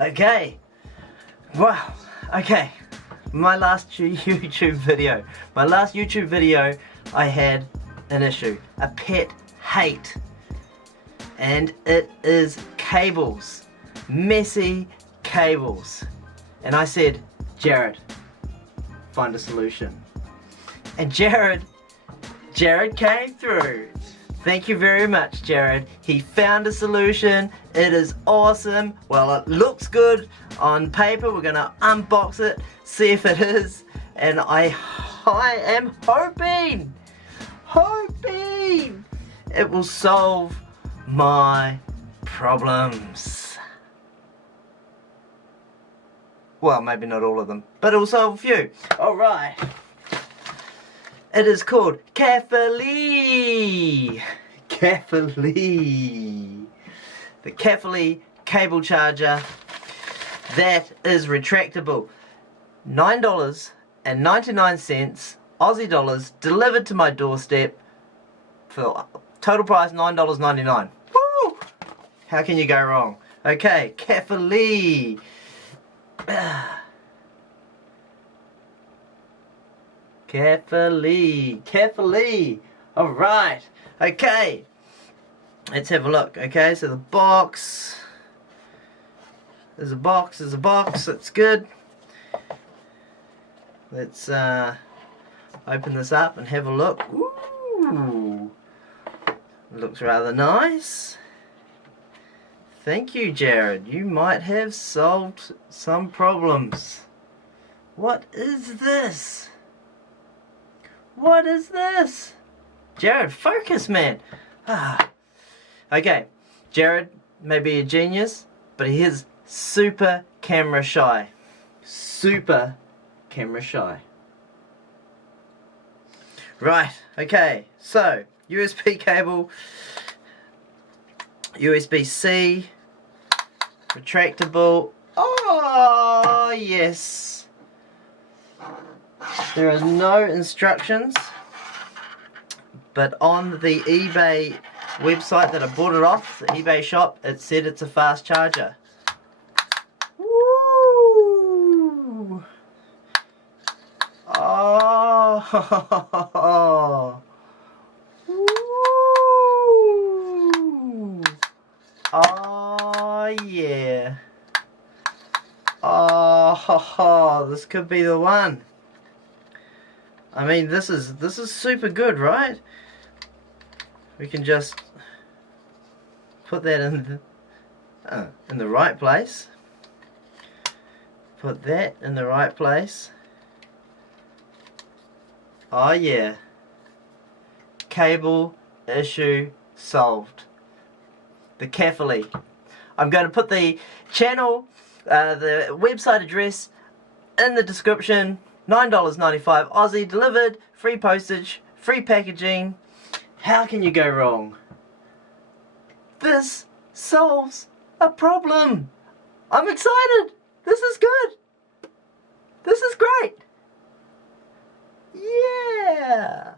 Okay. Wow. Okay. My last YouTube video. I had an issue. A pet hate. And it is cables. Messy cables. And I said, Jared, find a solution. And Jared came through. Thank you very much, Jared. He found a solution. It is awesome. Well, it looks good on paper. We're gonna unbox it, see if it is. And I am hoping it will solve my problems. Well, maybe not all of them, but it will solve a few. Alright. It is called CAFELE. CAFELE. The CAFELE cable charger that is retractable. $9.99 Aussie dollars delivered to my doorstep for total price $9.99. Woo! How can you go wrong? Okay, CAFELE. CAFELE. Alright. Okay. Let's have a look. Okay, so the box. There's a box. That's good. Let's open this up and have a look. Ooh. Looks rather nice. Thank you, Jared. You might have solved some problems. What is this? What is this? Jared, focus, man. Okay, Jared may be a genius, but he is super camera shy. Super camera shy. Right, okay, so USB cable, USB-C, retractable. Oh, yes. There are no instructions, but on the eBay website that I bought it off, the eBay shop, it said it's a fast charger. Woo! Oh! Woo! Oh yeah! Oh, this could be the one. I mean, this is super good, right? We can just put that in the right place. Put that in the right place. Oh yeah. Cable issue solved. The CAFELE. I'm going to put the channel, the website address in the description. $9.95 Aussie delivered, free postage, free packaging. How can you go wrong? This solves a problem. I'm excited. This is good. This is great. Yeah.